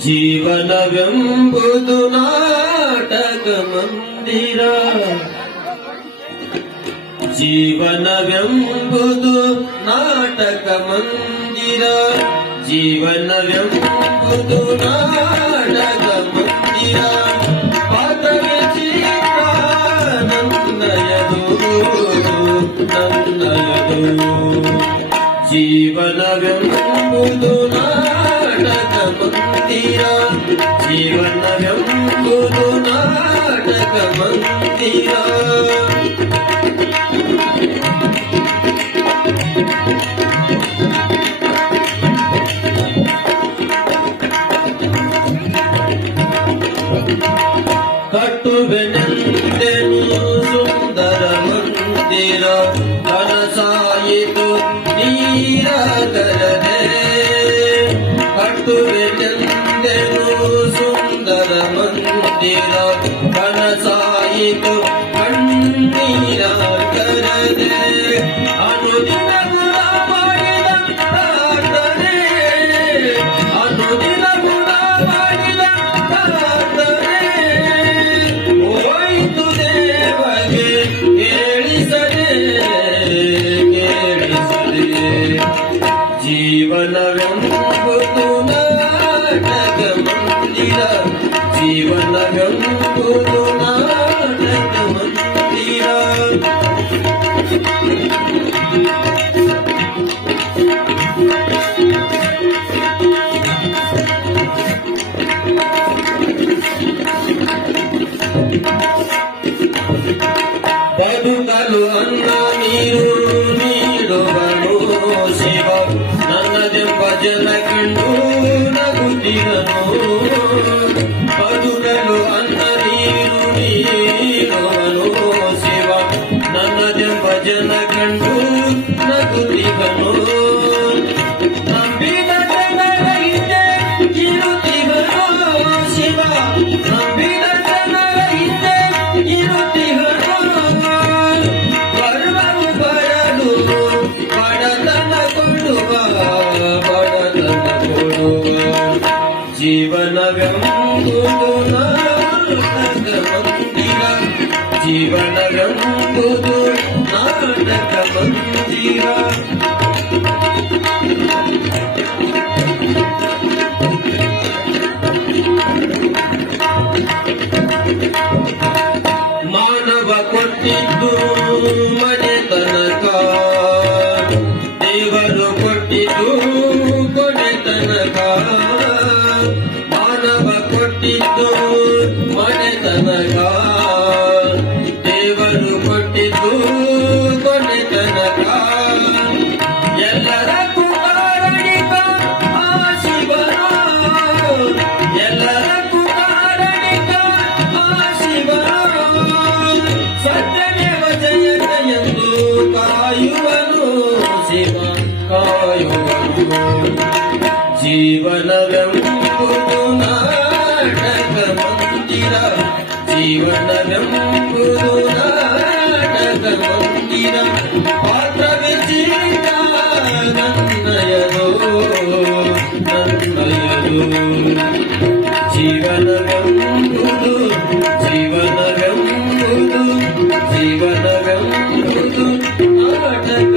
ಜೀವನವೆಂಬುದು ನಾಟಕ ಮಂದಿರ, ಜೀವನವೆಂಬುದು ನಾಟಕ ಮಂದಿರ, ಜೀವನವೆಂಬುದು ನಾಟಕ ಮಂದಿರ. ಪಾತ್ರವೇ ಚಿತ್ರ ನನ್ನಯದು ನನ್ನಯದು, ಜೀವನವೆಂಬುದು ನಾಟಕ ಮಂದಿರ, ಜೀವನವೆಂಬುದು ನಾಟಕ ಮಂದಿರ. ಕಟ್ಟುವೆನೆಂದೆನು ಸುಂದರ ಮಂದಿರ, ಕನಸಾಯಿತು ನೀರಾಗರದೆ. ಕಟ್ಟುವೆನೆಂದೆನು ಸುಂದರ ಮಂದಿರ, ಕನಸಾಯಿತು ಕಣ್ಣೀರಾಗರದೆ. ಅನುದಿನ ಗುಣ ಮಾಡಿದ ಪ್ರಾರ್ಥನೆ, ಅನುದಿನ ಗುಣ ಮಾಡಿದ ಪ್ರಾರ್ಥನೆ, ಹೋಯಿತು ದೇವಗೆ ಕೇಳಿಸದೆ ಕೇಳಿಸದೆ. ಜೀವನವೆಂಬುದು ನಾಟಕ ಮಂದಿರ, ಜೀವನವೆಂಬುದು ನಾಟಕ ಮಂದಿರ. ಬದುಕಲು ಅನ್ನ ನೀರು ನೀಡುವನು ಶಿವ, ನನ್ನದೆಂಬ ಜನ ಕಂಡು ನಗುತ್ತಿರನು. ಬದುಕಲು ಅನ್ನ ನೀರು ನೀಡುವನು ಶಿವ, ನನ್ನದೆಂಬ ಜನ ಕಂಡು ನಗುತ್ತಿರನು. ನಂಬಿದ ಜನರ ಹಿಂದೆ ಇರುತ್ತಿಗನು ಶಿವ, ನಂಬಿದ ಜನರ ಹಿಂದೆ ಇರುತ್ತಿಗನು. ಬರುವನು ಬರಲು ಬಡತನ ಕೊಡುವ, ಬಡತನ ಕೊಡುವ. ಜೀವನವೆಂಬುದು ನಾಟಕ ಮಂದಿರ, ಜೀವನವೆಂಬುದು ನಾಟಕ ಮಂದಿರ. ಮಾನವ ಕೊಟ್ಟಿದ್ದು ಮನೆ ತನಕ, ದೇವರು ಕೊಟ್ಟಿದ್ದು ಕೊನೆ ತನಕ. ಮಾನವ ಕೊಟ್ಟಿದ್ದು ಮನೆ ತನಕ, ದೇವರು ಕೊಟ್ಟಿದ್ದು ಕೊನೆ ತನಕ. ಎಲ್ಲರಕ್ಕೂ ಕಾರಣಿಕ ಆ ಶಿವನು, ಎಲ್ಲರಕ್ಕೂ ಕಾರಣಿಕ ಆ ಶಿವನು. ಸತ್ಯಮೇವ ಜಯತ ಎಂದು ಕಾಯುವನು ಶಿವ, ಕಾಯುವನು. ಜೀವನವೆಂಬುದು ನಾಟಕ ಮಂದಿರ, ಜೀವನವೆಂಬುದು ನಾಟಕ ಮಂದಿರ. ಪಾತ್ರವೇ ಚಿತ್ರ ನನ್ನಯದು ನನ್ನಯದು, ಜೀವನವೆಂಬುದು ಜೀವನವೆಂಬುದು ಜೀವನವೆಂಬುದು ನಾಟಕ.